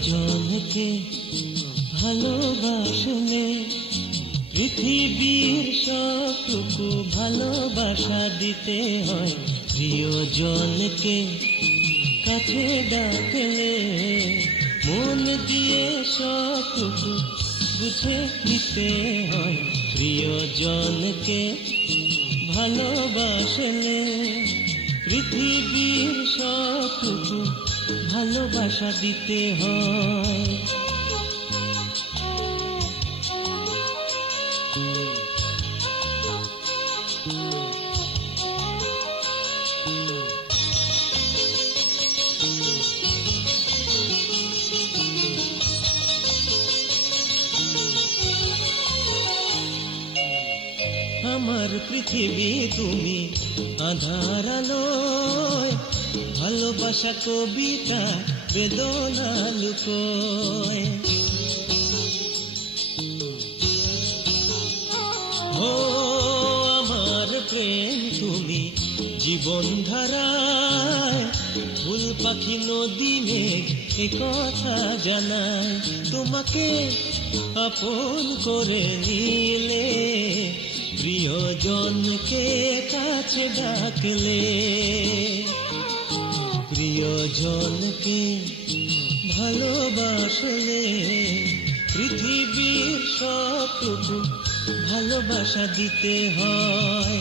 প্রিয়জনকে ভালোবাসলে পৃথিবীর সবটুকু ভালোবাসা দিতে হয়। প্রিয়জনকে কাছে ডাকলে মন দিয়ে সবটুকু বুঝে নিতে হয়। প্রিয়জনকে ভালোবাসলে পৃথিবীর সবটুকু ভালোবাসা দিতে হয়। আমার পৃথিবী তুমি আঁধার আলোয়, ভালোবাসা কবিতা বেদনা লুকোয়। ও আমার প্রেম তুমি জীবন ধারায়, ফুল পাখি নদী মেঘ এ কথা জানায়। তোমাকে আপন করে নিলে প্রিয়জনকে কাছে ডাকলে, প্রিয়জনকে ভালোবাসলে পৃথিবীর সবটুকু ভালোবাসা দিতে হয়।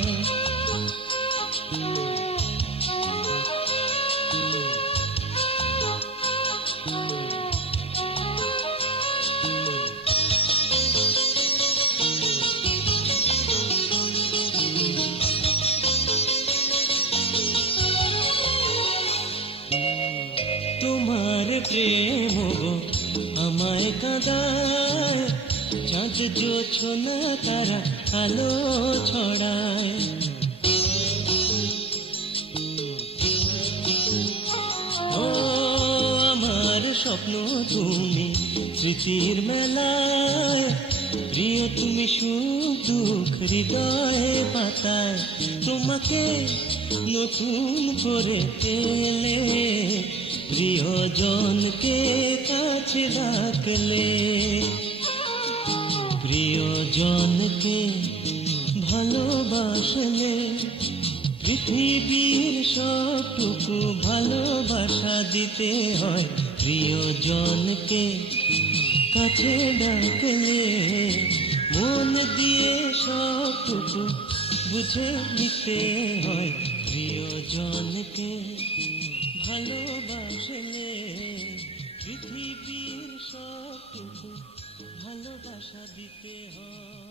তোমার প্রেম গো আমায় কাঁদায়, চাঁদ জোছনা তারা আলো ছড়ায়। ও আমার স্বপ্ন তুমি স্মৃতির মেলায়, প্রিয় তুমি সুখ দুঃখ হৃদয়ে পাতায়। তোমাকে নতুন করে পেলে প্রিয়জনকে কাছে ডাকলে, প্রিয়জনকে ভালোবাসলে পৃথিবীর সবটুকু ভালোবাসা দিতে হয়। প্রিয়জনকে কাছে ডাকলে মন দিয়ে সবটুকু বুঝে নিতে হয়। প্রিয়জনকে ভালোবাসলে পৃথিবীর সবটুকু ভালোবাসা দিতে হয়।